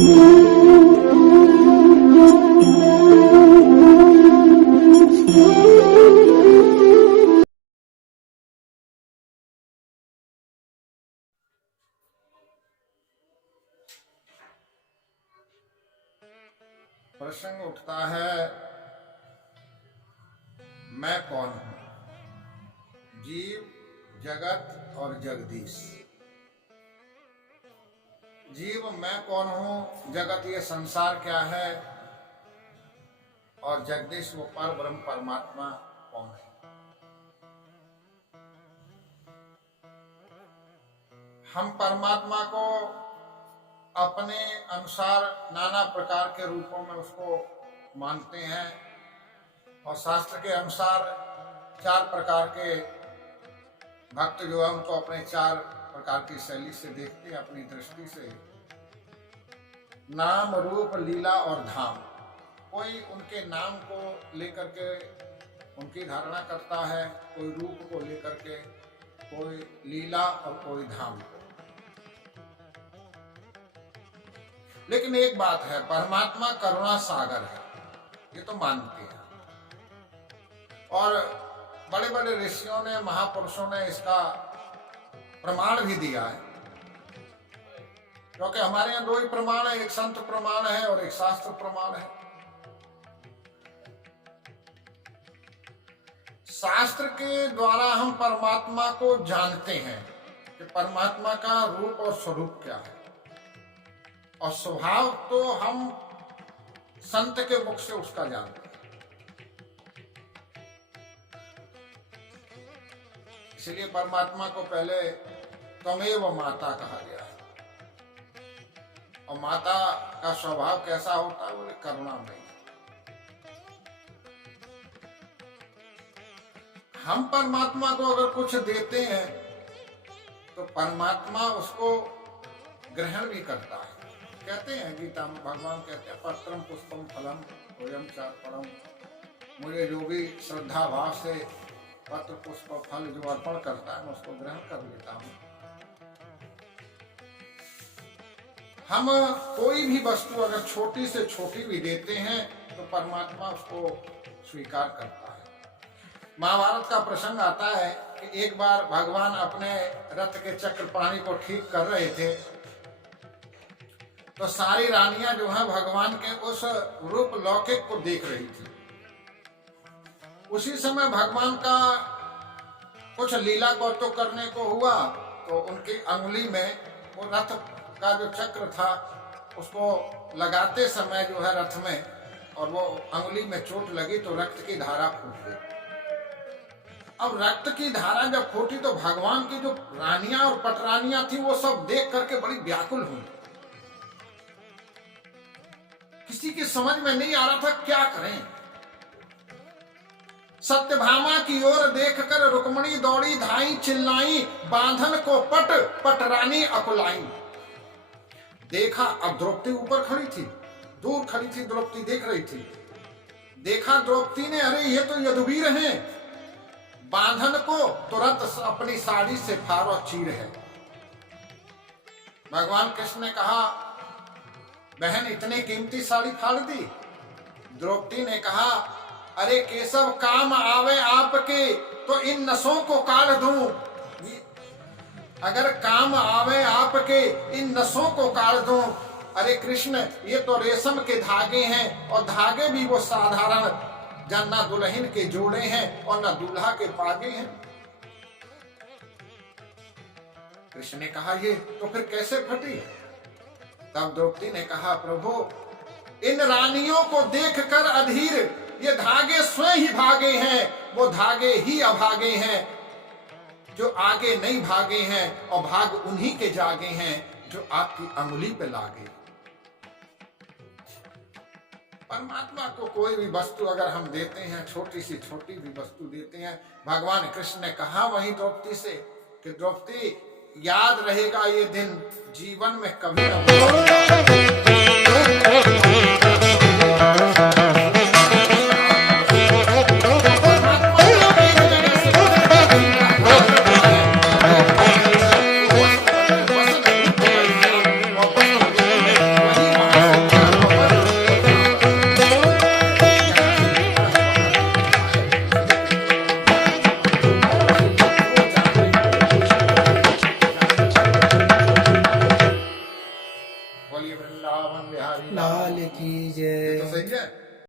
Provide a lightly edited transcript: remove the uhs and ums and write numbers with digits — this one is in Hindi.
प्रश्न उठता है, मैं कौन हूं? जीव, जगत और जगदीश। जीव मैं कौन हूं, जगत ये संसार क्या है, और जगदीश वो पर ब्रह्म परमात्मा कौन है। हम परमात्मा को अपने अनुसार नाना प्रकार के रूपों में उसको मानते हैं, और शास्त्र के अनुसार 4 प्रकार के भक्त जो है उनको अपने 4 प्रकार की शैली से देखते हैं, अपनी दृष्टि से। नाम, रूप, लीला और धाम। कोई उनके नाम को लेकर के उनकी धारणा करता है, कोई रूप को लेकर के, कोई लीला और कोई धाम को। लेकिन एक बात है, परमात्मा करुणा सागर है, ये तो मानते हैं। और बड़े बड़े ऋषियों ने, महापुरुषों ने इसका प्रमाण भी दिया है, क्योंकि हमारे यहाँ 2 ही प्रमाण है, एक संत प्रमाण है और एक शास्त्र प्रमाण है। शास्त्र के द्वारा हम परमात्मा को जानते हैं कि परमात्मा का रूप और स्वरूप क्या है, और स्वभाव तो हम संत के मुख से उसका जानते हैं। इसलिए परमात्मा को पहले त्वमेव माता कहा गया है। और माता का स्वभाव कैसा होता है, बोले करुणामयी। हम परमात्मा को अगर कुछ देते हैं तो परमात्मा उसको ग्रहण भी करता है। कहते हैं गीता में, भगवान कहते हैं, पत्रम पुष्पम फलम तोयम चापड़म। मुझे जो भी श्रद्धा भाव से पत्र पुष्प फल जो अर्पण करता है, मैं उसको ग्रहण कर लेता हूं। हम कोई भी वस्तु अगर छोटी से छोटी भी देते हैं तो परमात्मा उसको स्वीकार करता है। महाभारत का प्रसंग आता है कि एक बार भगवान अपने रथ के चक्रपाणी को ठीक कर रहे थे, तो सारी रानियां जो है भगवान के उस रूप लौकिक को देख रही थी। उसी समय भगवान का कुछ लीला कौतुक करने को हुआ, तो उनकी अंगुली में वो रथ का जो चक्र था उसको लगाते समय जो है रथ में, और वो अंगुली में चोट लगी तो रक्त की धारा फूट गई। अब रक्त की धारा जब फूटी तो भगवान की जो रानियां और पटरानियां थी वो सब देख करके बड़ी व्याकुल हुई। किसी की समझ में नहीं आ रहा था क्या करें। सत्यभामा की ओर देखकर रुक्मणी दौड़ी धाई, चिल्लाई, बांधन को पट पटरानी अकुलाई। देखा, अब द्रौपदी ऊपर खड़ी थी, दूर खड़ी थी द्रौपदी, देख रही थी। देखा द्रौपदी ने, अरे ये तो यदुवीर हैं। बांधन को तुरंत अपनी साड़ी से फाड़ चीर है। भगवान कृष्ण ने कहा, बहन इतनी कीमती साड़ी फाड़ दी। द्रौपदी ने कहा, अरे केशव काम आवे आपके तो इन नसों को काट दूं। अगर काम आवे आपके इन नसों को काट दूं। अरे कृष्ण, ये तो रेशम के धागे हैं, और धागे भी वो साधारण, जन ना दुल्हन के जोड़े हैं और ना दूल्हा के पागे हैं। कृष्ण ने कहा, ये तो फिर कैसे फटी? तब द्रौपदी ने कहा, प्रभु इन रानियों को देखकर अधीर ये धागे स्वयं ही भागे हैं, वो धागे ही अभागे हैं जो आगे नहीं भागे हैं, और भाग उन्हीं के जागे हैं जो आपकी अंगुली पे लागे। परमात्मा को कोई भी वस्तु अगर हम देते हैं, छोटी सी छोटी भी वस्तु देते हैं, भगवान कृष्ण ने कहा वहीं द्रौपदी से कि द्रौपदी याद रहेगा ये दिन, जीवन में कभी न वृंदावन बिहारी लाल की ये तो जय। सही है।